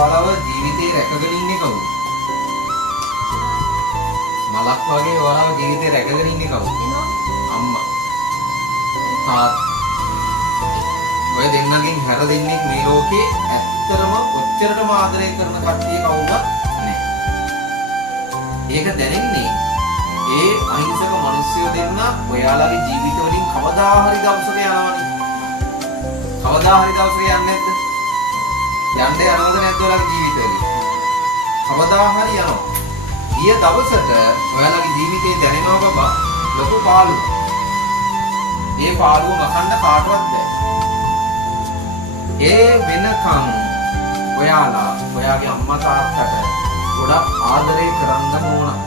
ඔයාලව ජීවිතේ රැකගෙන ඉන්නේ කවුද? මලක් වගේ ඔයාලව ජීවිතේ රැකගෙන ඉන්නේ කවුද? අම්මා. තාත්තා. ඔය දෙන්නගෙන් හැර දෙන්නේ මේ ලෝකේ ඇත්තටම ඔච්චරටම ආදරය කරන කට්ටිය කවුරුවත් නැහැ. ඒක දැනෙන්නේ ඒ අහිංසක මිනිස්සු දෙන්න ඔයාලගේ ජීවිත වලින් කවදා හරි දවසක යනවනේ. කවදා හරි දවසක යන්නේ නැද්ද? යන්නේ යනවද නැද්ද ඔයාලගේ ජීවිතවලින්? කවදා හරි යනවා. ගිය දවසට ඔයාලගේ ජීවිතේ දැනෙනවා බබා ලොකු පාළුවක්. මේ පාළුව මකන්න කාටවත් බෑ. ඒ වෙනකන් ඔයාලා ඔයාගේ අම්මා තාත්තට ගොඩක් ආදරය කරන්න ඕන.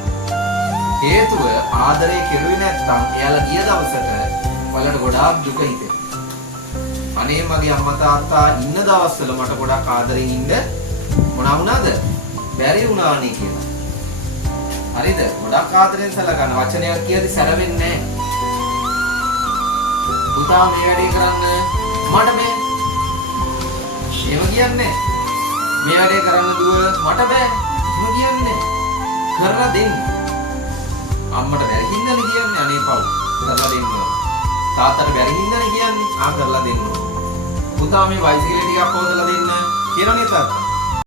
හේතුව ආදරය කෙරුවේ නැත්නම් එයාලා ගිය දවසට ඔයාලට ගොඩාක් දුක හිතෙනවා. අනේ මගේ අම්මා තාත්තා ඉන්න දවස්වල මට ගොඩක් ආදරෙන් ඉන්න මොනවා වුණාද? බැරි වුණානේ කියලා. හරිද? ගොඩක් ආදරෙන් සලකන වචනයක් කියද්දි සැලෙන්නේ නැහැ. පුතා මේ වැඩේ කරන්න මට මේ එහෙම කියන්නේ මේ වැඩේ කරන්න දුව මට බෑ එහෙම කියන්නේ කරලා දෙන්න. අම්මට බැරි හින්දානේ කියන්නේ අනේ පව් කරලා දෙන්න. තාත්තට බැරි හින්දානේ කියන්නේ කරලා දෙන්න. පුතා මේ වයිසිකලේ ටිකක් හොදලා දෙන්න කියනනේ තාත්තා.